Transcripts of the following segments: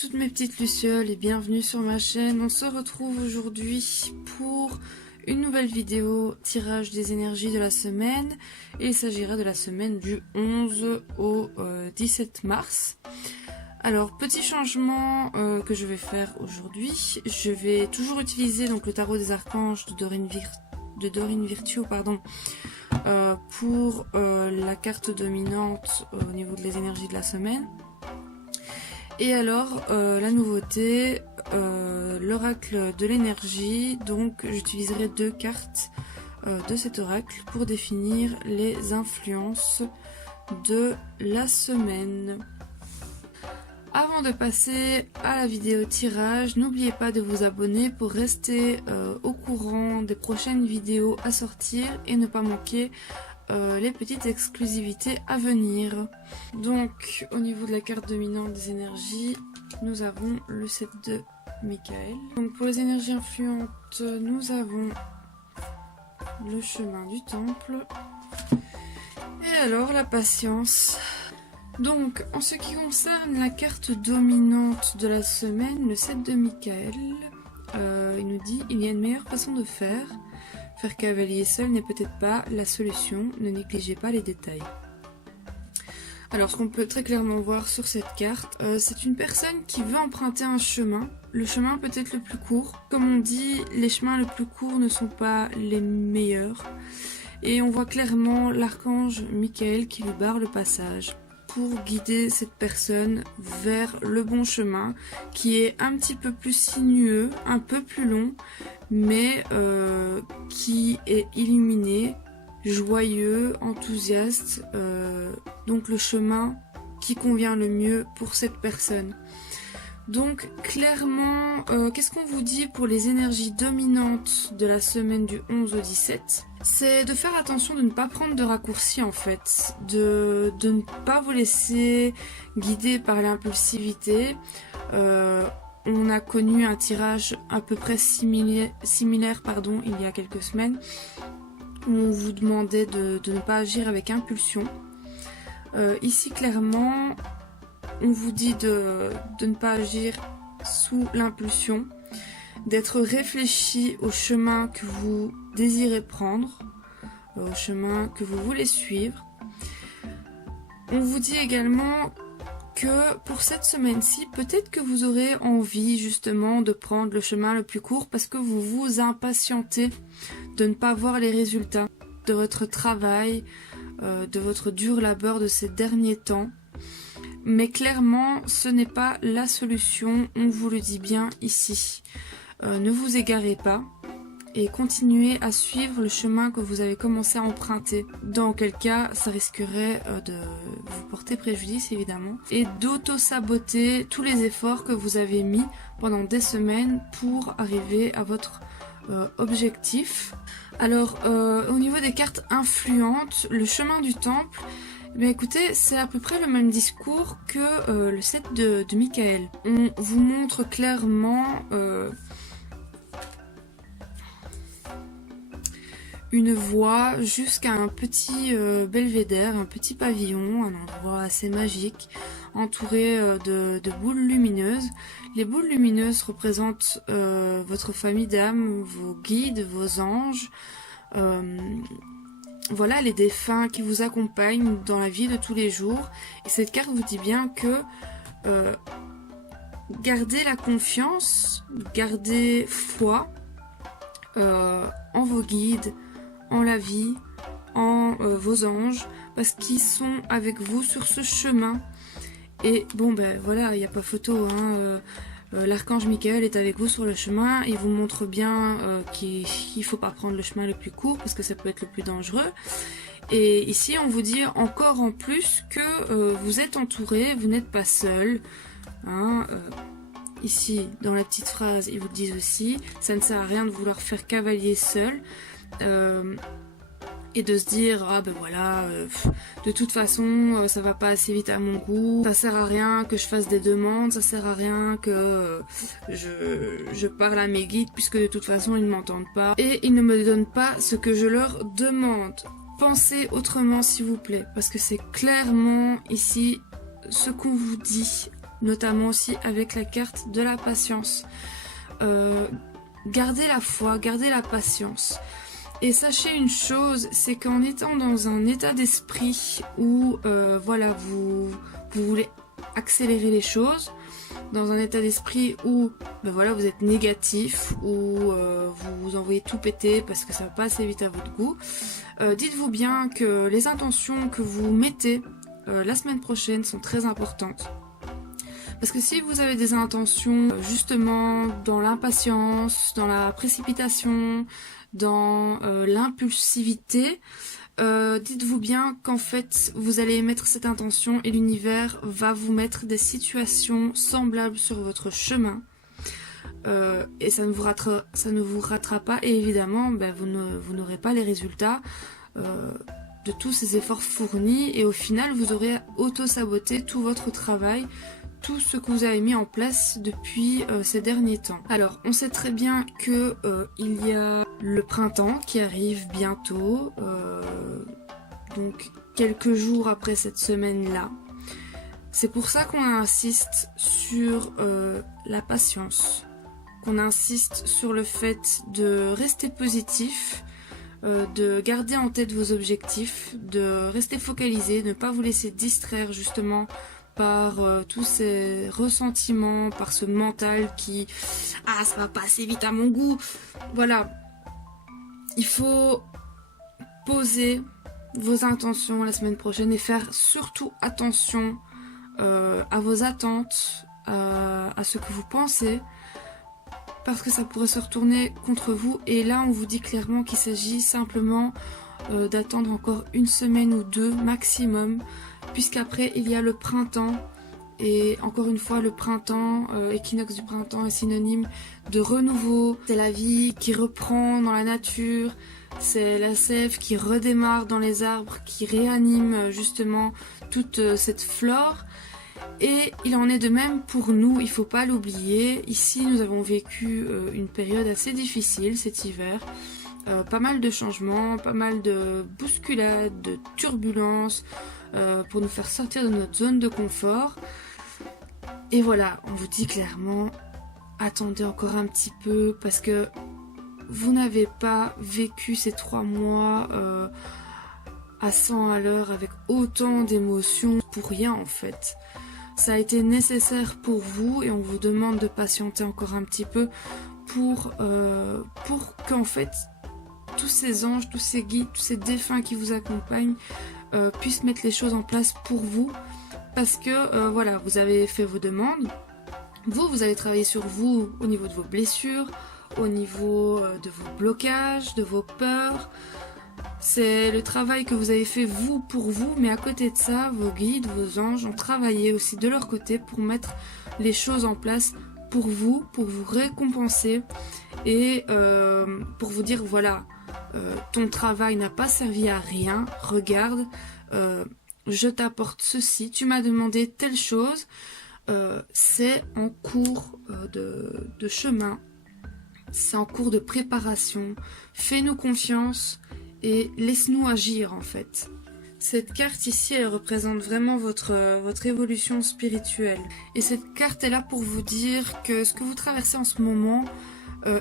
toutes mes petites lucioles et bienvenue sur ma chaîne. On se retrouve aujourd'hui pour une nouvelle vidéo tirage des énergies de la semaine. Et il s'agira de la semaine du 11 au 17 mars. Alors, petit changement que je vais faire aujourd'hui. Je vais toujours utiliser donc le tarot des archanges de Dorine Virtue, pour la carte dominante au niveau des énergies de la semaine. Et alors, la nouveauté, l'oracle de l'énergie. Donc, j'utiliserai deux cartes de cet oracle pour définir les influences de la semaine. Avant de passer à la vidéo tirage, n'oubliez pas de vous abonner pour rester au courant des prochaines vidéos à sortir et ne pas manquer les petites exclusivités à venir. Donc au niveau de la carte dominante des énergies, nous avons le 7 de Michael. Donc pour les énergies influentes, nous avons le chemin du temple. Et alors la patience. Donc, en ce qui concerne la carte dominante de la semaine, le 7 de Michael, il nous dit « Il y a une meilleure façon de faire. Faire cavalier seul n'est peut-être pas la solution. Ne négligez pas les détails. » Alors, ce qu'on peut très clairement voir sur cette carte, c'est une personne qui veut emprunter un chemin. Le chemin peut être le plus court. Comme on dit, les chemins les plus courts ne sont pas les meilleurs. Et on voit clairement l'archange Michael qui lui barre le passage pour guider cette personne vers le bon chemin qui est un petit peu plus sinueux, un peu plus long, mais qui est illuminé, joyeux, enthousiaste, donc le chemin qui convient le mieux pour cette personne. Donc clairement, qu'est-ce qu'on vous dit pour les énergies dominantes de la semaine du 11 au 17 ? C'est de faire attention de ne pas prendre de raccourcis en fait, de ne pas vous laisser guider par l'impulsivité. On a connu un tirage à peu près similaire il y a quelques semaines où on vous demandait de ne pas agir avec impulsion. Ici clairement, on vous dit de ne pas agir sous l'impulsion, d'être réfléchi au chemin que vous désirez prendre, au chemin que vous voulez suivre. On vous dit également que pour cette semaine-ci, peut-être que vous aurez envie justement de prendre le chemin le plus court parce que vous vous impatientez de ne pas voir les résultats de votre travail, de votre dur labeur de ces derniers temps. Mais clairement, ce n'est pas la solution, on vous le dit bien ici. Ne vous égarez pas et continuez à suivre le chemin que vous avez commencé à emprunter. Dans quel cas, ça risquerait de vous porter préjudice évidemment et d'auto-saboter tous les efforts que vous avez mis pendant des semaines pour arriver à votre objectif. Alors, au niveau des cartes influentes, le chemin du temple, écoutez, c'est à peu près le même discours que le 7 de Michael. On vous montre clairement une voie jusqu'à un petit belvédère, un petit pavillon, un endroit assez magique, entouré de boules lumineuses. Les boules lumineuses représentent votre famille d'âmes, vos guides, vos anges, voilà les défunts qui vous accompagnent dans la vie de tous les jours. Et cette carte vous dit bien que gardez la confiance, gardez foi en vos guides, en la vie, en vos anges, parce qu'ils sont avec vous sur ce chemin. Et bon ben voilà, il n'y a pas photo, hein, l'archange Michael est avec vous sur le chemin, il vous montre bien qu'il ne faut pas prendre le chemin le plus court parce que ça peut être le plus dangereux. Et ici on vous dit encore en plus que vous êtes entouré, vous n'êtes pas seul. Hein, ici dans la petite phrase ils vous disent aussi, ça ne sert à rien de vouloir faire cavalier seul. Et de se dire ah ben voilà de toute façon ça va pas assez vite à mon goût, ça sert à rien que je fasse des demandes, ça sert à rien que je parle à mes guides puisque de toute façon ils ne m'entendent pas et ils ne me donnent pas ce que je leur demande. Pensez autrement s'il vous plaît, parce que c'est clairement ici ce qu'on vous dit notamment aussi avec la carte de la patience. Gardez la foi, gardez la patience. Et sachez une chose, c'est qu'en étant dans un état d'esprit où voilà, vous voulez accélérer les choses, dans un état d'esprit où ben voilà, vous êtes négatif, où vous envoyez tout péter parce que ça va pas assez vite à votre goût, dites-vous bien que les intentions que vous mettez la semaine prochaine sont très importantes. Parce que si vous avez des intentions justement dans l'impatience, dans la précipitation, dans l'impulsivité, dites-vous bien qu'en fait vous allez émettre cette intention et l'univers va vous mettre des situations semblables sur votre chemin. Et ça ne vous ratera pas, et évidemment ben, vous n'aurez pas les résultats de tous ces efforts fournis, et au final vous aurez auto-saboté tout votre travail, tout ce que vous avez mis en place depuis ces derniers temps. Alors, on sait très bien que il y a le printemps qui arrive bientôt, donc quelques jours après cette semaine-là. C'est pour ça qu'on insiste sur la patience, qu'on insiste sur le fait de rester positif, de garder en tête vos objectifs, de rester focalisé, de ne pas vous laisser distraire justement par tous ces ressentiments, par ce mental qui « Ah, ça va pas assez vite à mon goût !» Voilà, il faut poser vos intentions la semaine prochaine et faire surtout attention à vos attentes, à ce que vous pensez, parce que ça pourrait se retourner contre vous. Et là, on vous dit clairement qu'il s'agit simplement d'attendre encore une semaine ou deux maximum, puisqu'après il y a le printemps, et encore une fois le printemps, équinoxe du printemps est synonyme de renouveau, c'est la vie qui reprend dans la nature, c'est la sève qui redémarre dans les arbres, qui réanime justement toute cette flore. Et il en est de même pour nous, il faut pas l'oublier. Ici nous avons vécu une période assez difficile cet hiver, pas mal de changements, pas mal de bousculades, de turbulences, pour nous faire sortir de notre zone de confort. Et voilà, on vous dit clairement, attendez encore un petit peu, parce que vous n'avez pas vécu ces 3 mois à 100 à l'heure avec autant d'émotions pour rien en fait. Ça a été nécessaire pour vous et on vous demande de patienter encore un petit peu pour qu'en fait tous ces anges, tous ces guides, tous ces défunts qui vous accompagnent puissent mettre les choses en place pour vous, parce que voilà, vous avez fait vos demandes, vous avez travaillé sur vous au niveau de vos blessures, au niveau de vos blocages, de vos peurs. C'est le travail que vous avez fait vous pour vous, mais à côté de ça, vos guides, vos anges ont travaillé aussi de leur côté pour mettre les choses en place pour vous récompenser et pour vous dire voilà, ton travail n'a pas servi à rien, regarde, je t'apporte ceci, tu m'as demandé telle chose, c'est en cours de chemin, c'est en cours de préparation, fais-nous confiance et laisse-nous agir en fait. Cette carte ici, elle représente vraiment votre évolution spirituelle. Et cette carte est là pour vous dire que ce que vous traversez en ce moment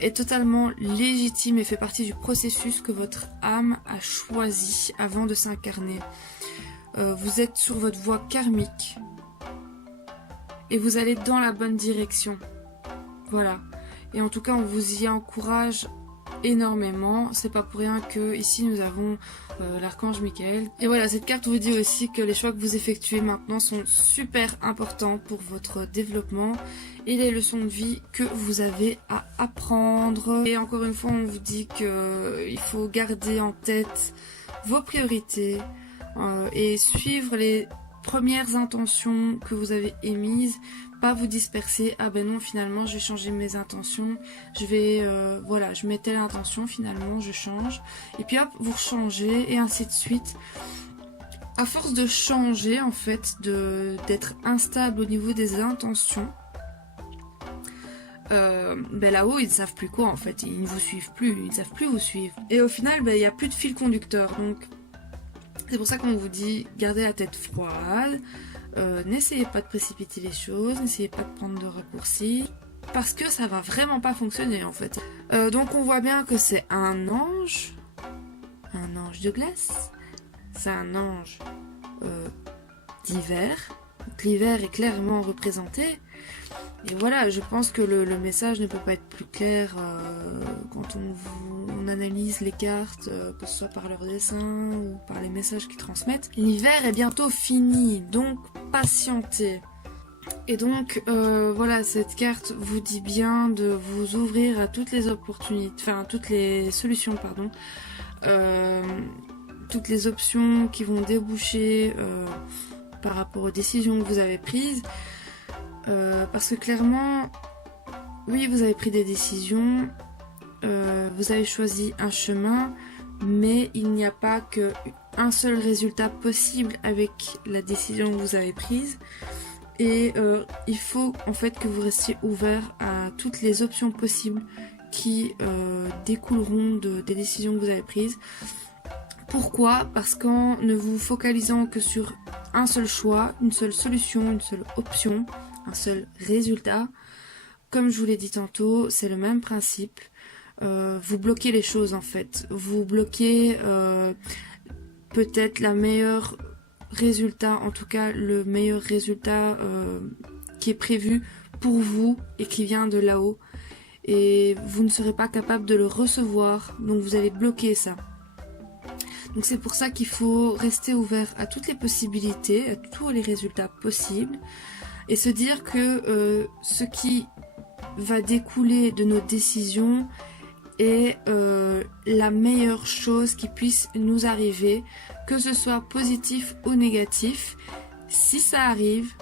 est totalement légitime et fait partie du processus que votre âme a choisi avant de s'incarner. Vous êtes sur votre voie karmique et vous allez dans la bonne direction. Voilà. Et en tout cas, on vous y encourage énormément. C'est pas pour rien que ici nous avons l'archange Michael. Et voilà, cette carte vous dit aussi que les choix que vous effectuez maintenant sont super importants pour votre développement et les leçons de vie que vous avez à apprendre. Et encore une fois, on vous dit que il faut garder en tête vos priorités et suivre les premières intentions que vous avez émises, pas vous disperser. Ah ben non, finalement je vais changer mes intentions, je vais voilà, je mets telle intention, finalement je change, et puis hop, vous changez et ainsi de suite. À force de changer en fait, d'être instable au niveau des intentions, ben là-haut ils ne savent plus quoi en fait, ils ne vous suivent plus, ils ne savent plus vous suivre, et au final ben il n'y a plus de fil conducteur. Donc C'est pour ça qu'on vous dit gardez la tête froide, n'essayez pas de précipiter les choses, n'essayez pas de prendre de raccourcis, parce que ça va vraiment pas fonctionner en fait. Donc on voit bien que c'est un ange de glace, c'est un ange d'hiver. Donc l'hiver est clairement représenté. Et voilà, je pense que le message ne peut pas être plus clair quand on analyse les cartes, que ce soit par leur dessin ou par les messages qu'ils transmettent. L'hiver est bientôt fini, donc patientez. Et donc voilà, cette carte vous dit bien de vous ouvrir à toutes les opportunités, enfin toutes les solutions, pardon, toutes les options qui vont déboucher par rapport aux décisions que vous avez prises. Parce que clairement, oui, vous avez pris des décisions, vous avez choisi un chemin, mais il n'y a pas qu'un seul résultat possible avec la décision que vous avez prise. Et il faut en fait que vous restiez ouvert à toutes les options possibles qui découleront des décisions que vous avez prises. Pourquoi ? Parce qu'en ne vous focalisant que sur un seul choix, une seule solution, une seule option, un seul résultat, comme je vous l'ai dit tantôt, c'est le même principe. Vous bloquez les choses en fait. Vous bloquez peut-être la meilleure résultat, en tout cas le meilleur résultat qui est prévu pour vous et qui vient de là-haut. Et vous ne serez pas capable de le recevoir, donc vous allez bloquer ça. Donc c'est pour ça qu'il faut rester ouvert à toutes les possibilités, à tous les résultats possibles, et se dire que ce qui va découler de nos décisions est la meilleure chose qui puisse nous arriver, que ce soit positif ou négatif. Si ça arrive,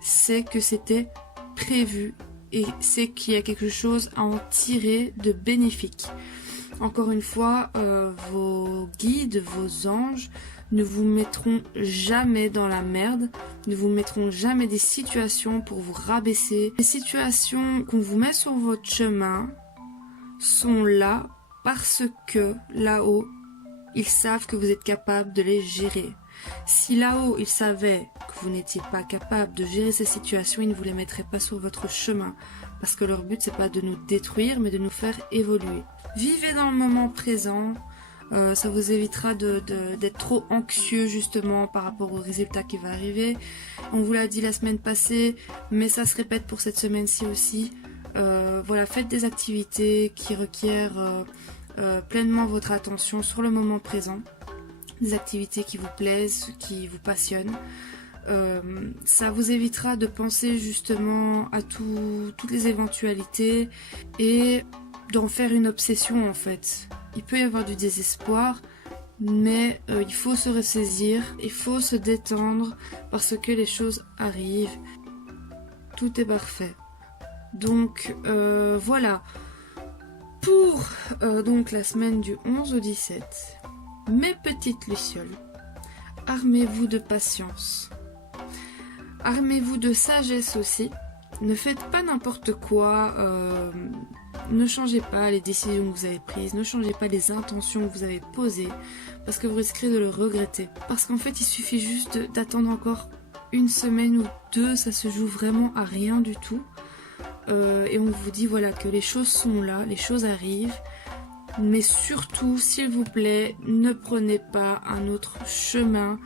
c'est que c'était prévu et c'est qu'il y a quelque chose à en tirer de bénéfique. Encore une fois, vos guides, vos anges ne vous mettront jamais dans la merde, ne vous mettront jamais des situations pour vous rabaisser. Les situations qu'on vous met sur votre chemin sont là parce que là-haut, ils savent que vous êtes capable de les gérer. Si là-haut, ils savaient que vous n'étiez pas capable de gérer ces situations, ils ne vous les mettraient pas sur votre chemin. Parce que leur but, c'est pas de nous détruire, mais de nous faire évoluer. Vivez dans le moment présent. Ça vous évitera d'être trop anxieux justement par rapport au résultat qui va arriver. On vous l'a dit la semaine passée, mais ça se répète pour cette semaine-ci aussi. Voilà, faites des activités qui requièrent pleinement votre attention sur le moment présent. Des activités qui vous plaisent, qui vous passionnent. Ça vous évitera de penser justement à toutes les éventualités et d'en faire une obsession en fait. Il peut y avoir du désespoir, mais il faut se ressaisir, il faut se détendre parce que les choses arrivent. Tout est parfait. Donc voilà. Pour donc la semaine du 11 au 17, mes petites lucioles, armez-vous de patience. Armez-vous de sagesse aussi. Ne faites pas n'importe quoi. Ne changez pas les décisions que vous avez prises. Ne changez pas les intentions que vous avez posées. Parce que vous risquerez de le regretter. Parce qu'en fait, il suffit juste d'attendre encore une semaine ou deux. Ça se joue vraiment à rien du tout. Et on vous dit voilà que les choses sont là. Les choses arrivent. Mais surtout, s'il vous plaît, ne prenez pas un autre chemin.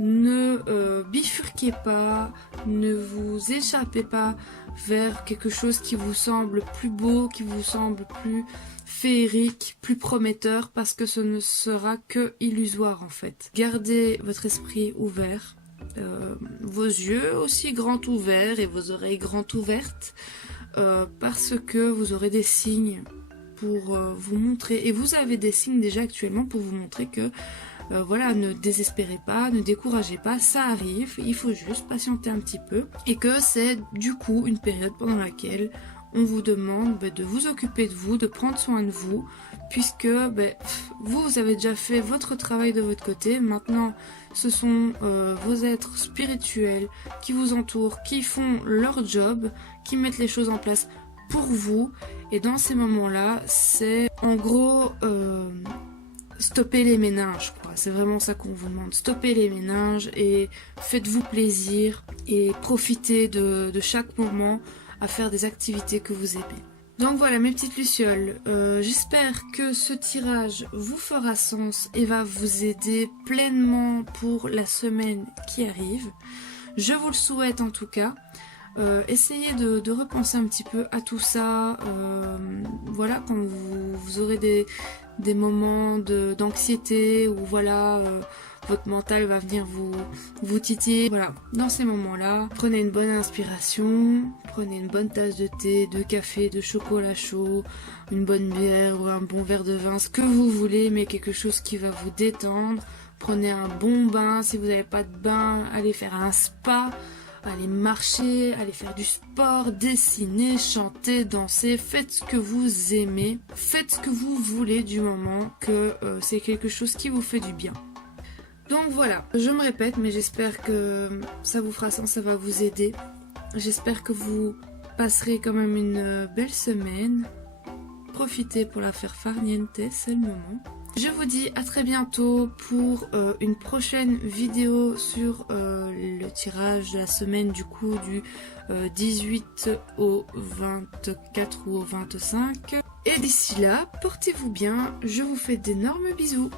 Ne bifurquez pas, ne vous échappez pas vers quelque chose qui vous semble plus beau, qui vous semble plus féerique, plus prometteur, parce que ce ne sera que illusoire en fait. Gardez votre esprit ouvert, vos yeux aussi grands ouverts et vos oreilles grandes ouvertes, parce que vous aurez des signes pour vous montrer, et vous avez des signes déjà actuellement pour vous montrer que voilà, ne désespérez pas, ne découragez pas, ça arrive, il faut juste patienter un petit peu, et que c'est du coup une période pendant laquelle on vous demande de vous occuper de vous, de prendre soin de vous, puisque vous avez déjà fait votre travail de votre côté. Maintenant ce sont vos êtres spirituels qui vous entourent, qui font leur job, qui mettent les choses en place pour vous, et dans ces moments là c'est en gros stoppez les méninges, quoi. C'est vraiment ça qu'on vous demande. Stoppez les méninges et faites-vous plaisir et profitez de chaque moment à faire des activités que vous aimez. Donc voilà mes petites lucioles, j'espère que ce tirage vous fera sens et va vous aider pleinement pour la semaine qui arrive. Je vous le souhaite en tout cas. Essayez de repenser un petit peu à tout ça. Voilà, quand vous aurez des moments d'anxiété ou voilà, votre mental va venir vous titiller. Voilà, dans ces moments-là, prenez une bonne inspiration, prenez une bonne tasse de thé, de café, de chocolat chaud, une bonne bière ou un bon verre de vin, ce que vous voulez, mais quelque chose qui va vous détendre. Prenez un bon bain, si vous n'avez pas de bain, allez faire un spa. Allez marcher, allez faire du sport, dessiner, chanter, danser, faites ce que vous aimez, faites ce que vous voulez du moment que c'est quelque chose qui vous fait du bien. Donc voilà, je me répète, mais j'espère que ça vous fera sens, ça va vous aider. J'espère que vous passerez quand même une belle semaine. Profitez pour la faire farniente, c'est le moment. Je vous dis à très bientôt pour une prochaine vidéo sur le tirage de la semaine du coup du 18 au 24 ou au 25. Et d'ici là, portez-vous bien, je vous fais d'énormes bisous.